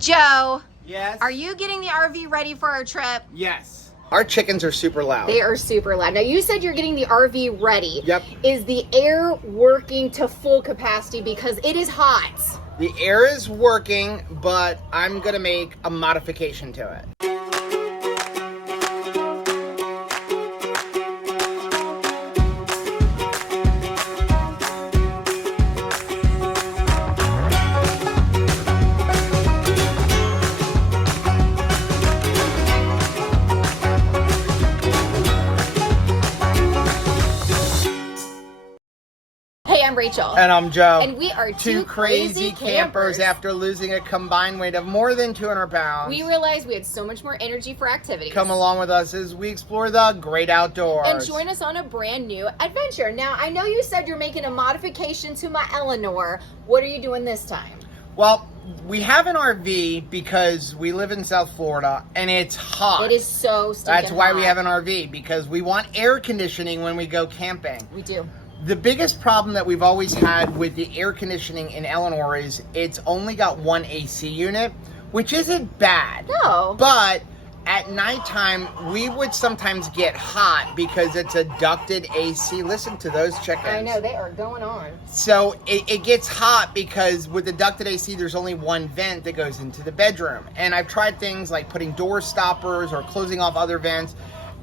Joe, Yes? are you getting the RV ready for our trip? Yes. Our chickens are super loud. They are super loud. Now, you said you're getting the RV ready. Yep. Is the air working to full capacity? Because it is hot. The air is working, but I'm going to make a modification to it. Hey, I'm Rachel. And I'm Joe. And we are two crazy campers after losing a combined weight of more than 200 pounds. We realized we had so much more energy for activities. Come along with us as we explore the great outdoors. And join us on a brand new adventure. Now, I know you said you're making a modification to my Eleanor. What are you doing this time? Well, we have an RV because we live in South Florida and it's hot. It is so stinking That's why hot. we have an RV, because we want air conditioning when we go camping. We do. The biggest problem that we've always had with the air conditioning in Eleanor is it's only got one AC unit, which isn't bad. No. But at nighttime, we would sometimes get hot because it's a ducted AC. Listen to those chickens. I know, they are going on. So it gets hot because with the ducted AC, there's only one vent that goes into the bedroom. And I've tried things like putting door stoppers or closing off other vents,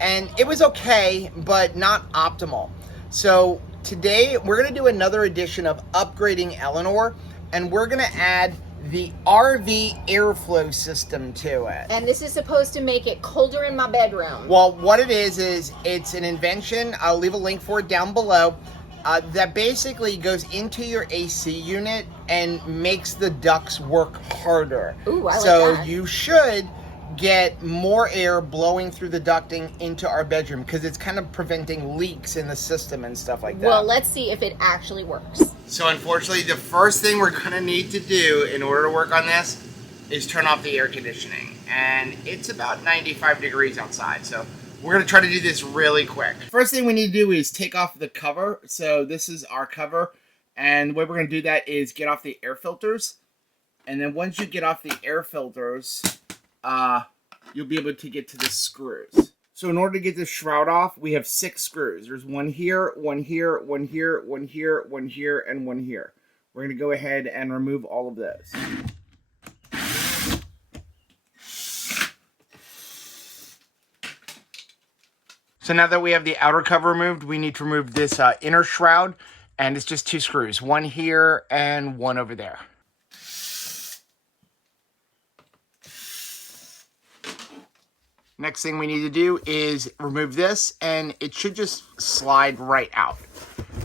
and it was okay, but not optimal. So today, we're going to do another edition of upgrading Eleanor, and we're going to add the RV airflow system to it. And this is supposed to make it colder in my bedroom. Well, what it is it's an invention. I'll leave a link for it down below. That basically goes into your AC unit and makes the ducts work harder. Ooh, I like so that. You should get more air blowing through the ducting into our bedroom because it's kind of preventing leaks in the system and stuff like that. Well, let's see if it actually works. So unfortunately, the first thing we're going to need to do in order to work on this is turn off the air conditioning. And it's about 95 degrees outside, so we're going to try to do this really quick. First thing we need to do is take off the cover. So this is our cover, and the way we're going to do that is get off the air filters. And then once you get off the air filters, you'll be able to get to the screws. So in order to get this shroud off, we have 6 screws. There's one here, one here, one here, one here, one here, and one here. We're going to go ahead and remove all of those. So now that we have the outer cover removed, we need to remove this inner shroud, and it's just 2 screws. One here and one over there. Next thing we need to do is remove this, and it should just slide right out.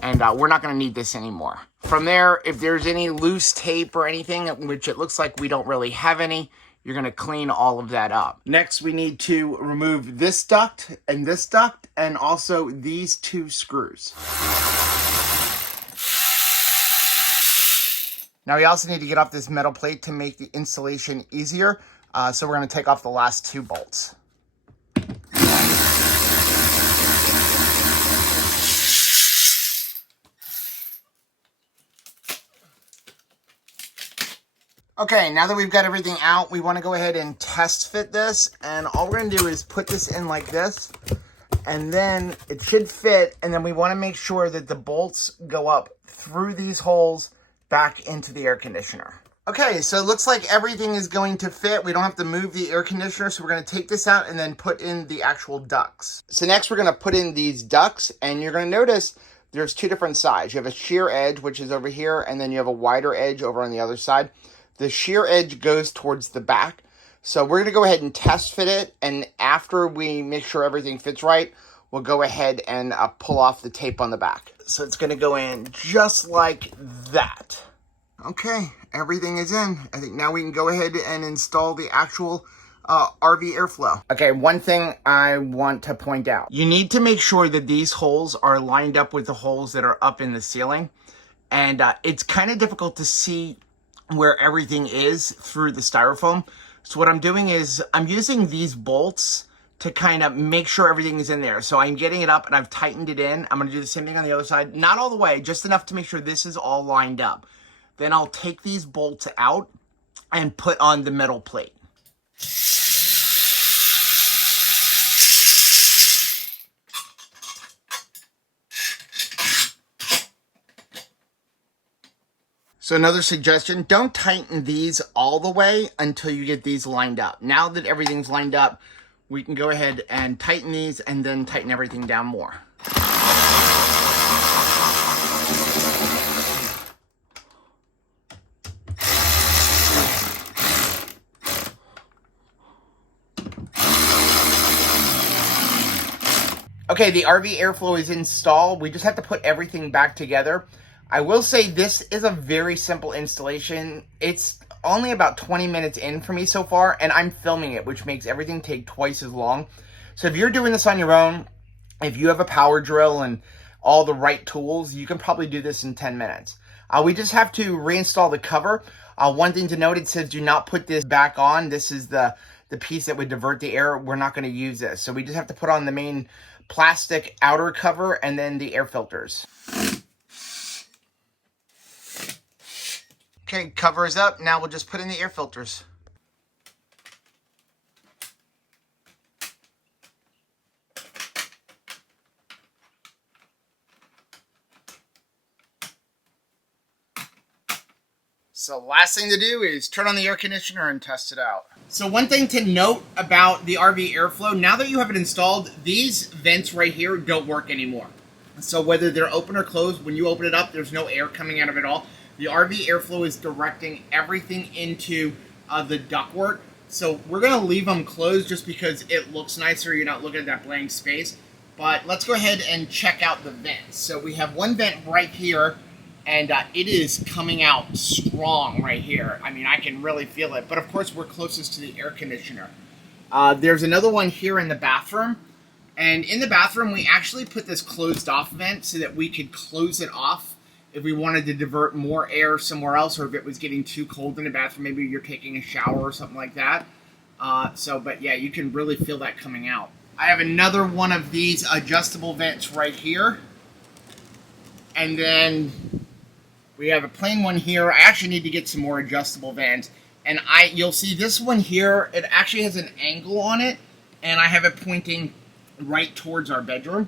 And we're not going to need this anymore. From there, if there's any loose tape or anything, which it looks like we don't really have any, you're going to clean all of that up. Next, we need to remove this duct, and also these 2 screws. Now, we also need to get off this metal plate to make the installation easier. So we're going to take off the last 2 bolts. Okay, now that we've got everything out, we want to go ahead and test fit this. And all we're going to do is put this in like this. And then it should fit. And then we want to make sure that the bolts go up through these holes back into the air conditioner. Okay, so it looks like everything is going to fit. We don't have to move the air conditioner. So we're going to take this out and then put in the actual ducts. So next we're going to put in these ducts. And you're going to notice there's 2 different sides. You have a sheer edge, which is over here. And then you have a wider edge over on the other side. The sheer edge goes towards the back. So we're going to go ahead and test fit it. And after we make sure everything fits right, we'll go ahead and pull off the tape on the back. So it's going to go in just like that. Okay, everything is in. I think now we can go ahead and install the actual RV airflow. Okay, one thing I want to point out. You need to make sure that these holes are lined up with the holes that are up in the ceiling. And it's kind of difficult to see where everything is through the styrofoam. So what I'm doing is I'm using these bolts to kind of make sure everything is in there. So I'm getting it up and I've tightened it in. I'm gonna do the same thing on the other side. Not all the way, just enough to make sure this is all lined up. Then I'll take these bolts out and put on the metal plate. So another suggestion, don't tighten these all the way until you get these lined up. Now that everything's lined up, we can go ahead and tighten these and then tighten everything down more. Okay, the RV airflow is installed. We just have to put everything back together. I will say this is a very simple installation. It's only about 20 minutes in for me so far, and I'm filming it, which makes everything take twice as long. So if you're doing this on your own, if you have a power drill and all the right tools, you can probably do this in 10 minutes. We just have to reinstall the cover. One thing to note, it says do not put this back on. This is the piece that would divert the air. We're not going to use this. So we just have to put on the main plastic outer cover and then the air filters. Okay, cover is up. Now we'll just put in the air filters. So last thing to do is turn on the air conditioner and test it out. So one thing to note about the RV airflow, now that you have it installed, these vents right here don't work anymore. So whether they're open or closed, when you open it up, there's no air coming out of it all. The RV airflow is directing everything into the ductwork. So we're going to leave them closed just because it looks nicer. You're not looking at that blank space. But let's go ahead and check out the vents. So we have one vent right here, and it is coming out strong right here. I mean, I can really feel it. But of course, we're closest to the air conditioner. There's another one here in the bathroom. And in the bathroom, we actually put this closed off vent so that we could close it off if we wanted to divert more air somewhere else, or if it was getting too cold in the bathroom. Maybe you're taking a shower or something like that. But yeah, you can really feel that coming out. I have another one of these adjustable vents right here. And then we have a plain one here. I actually need to get some more adjustable vents. And you'll see this one here, it actually has an angle on it, and I have it pointing right towards our bedroom.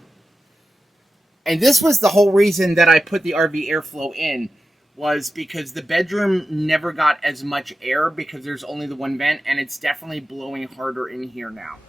And this was the whole reason that I put the RV airflow in, was because the bedroom never got as much air because there's only the one vent, and it's definitely blowing harder in here now.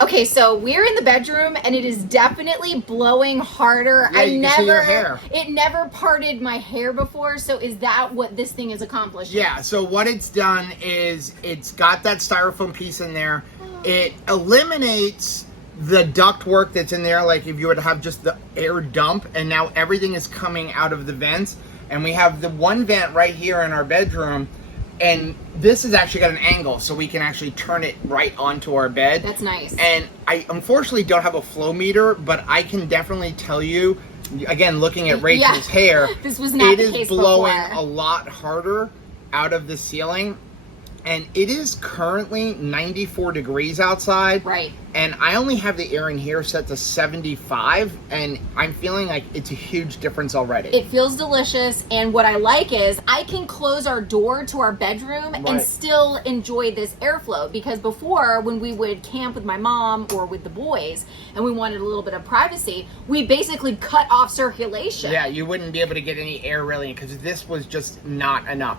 Okay, so we're in the bedroom and it is definitely blowing harder. Yeah, you can see your hair. It never parted my hair before, so is that what this thing is accomplishing? Yeah, so what it's done is it's got that styrofoam piece in there. It eliminates the duct work that's in there, like if you were to have just the air dump, and now everything is coming out of the vents. And we have the one vent right here in our bedroom, and this has actually got an angle, so we can actually turn it right onto our bed. That's nice. And I unfortunately don't have a flow meter, but I can definitely tell you, again, looking at Rachel's hair, this was not the case it is blowing before. a lot harder out of the ceiling. And it is currently 94 degrees outside. Right. And I only have the air in here set to 75, and I'm feeling like it's a huge difference already. It feels delicious, and what I like is I can close our door to our bedroom and still enjoy this airflow, because before, when we would camp with my mom or with the boys and we wanted a little bit of privacy, we basically cut off circulation. Yeah, you wouldn't be able to get any air really, because this was just not enough.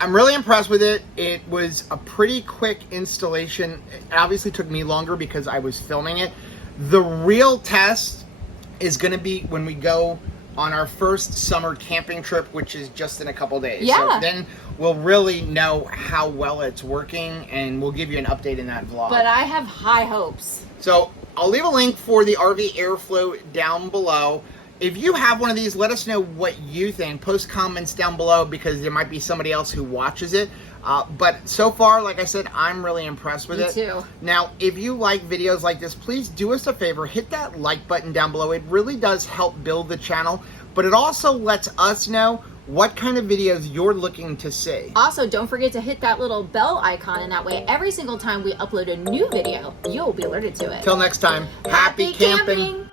I'm really impressed with it. It was a pretty quick installation. It obviously took me longer because I was filming it. The real test is going to be when we go on our first summer camping trip, which is just in a couple days. Yeah. So then we'll really know how well it's working, and we'll give you an update in that vlog. But I have high hopes. So I'll leave a link for the RV airflow down below. If you have one of these, let us know what you think. Post comments down below, because there might be somebody else who watches it. But so far, like I said, I'm really impressed with it. Me too. Now, if you like videos like this, please do us a favor. Hit that like button down below. It really does help build the channel. But it also lets us know what kind of videos you're looking to see. Also, don't forget to hit that little bell icon, and that way every single time we upload a new video, you'll be alerted to it. Till next time, happy camping.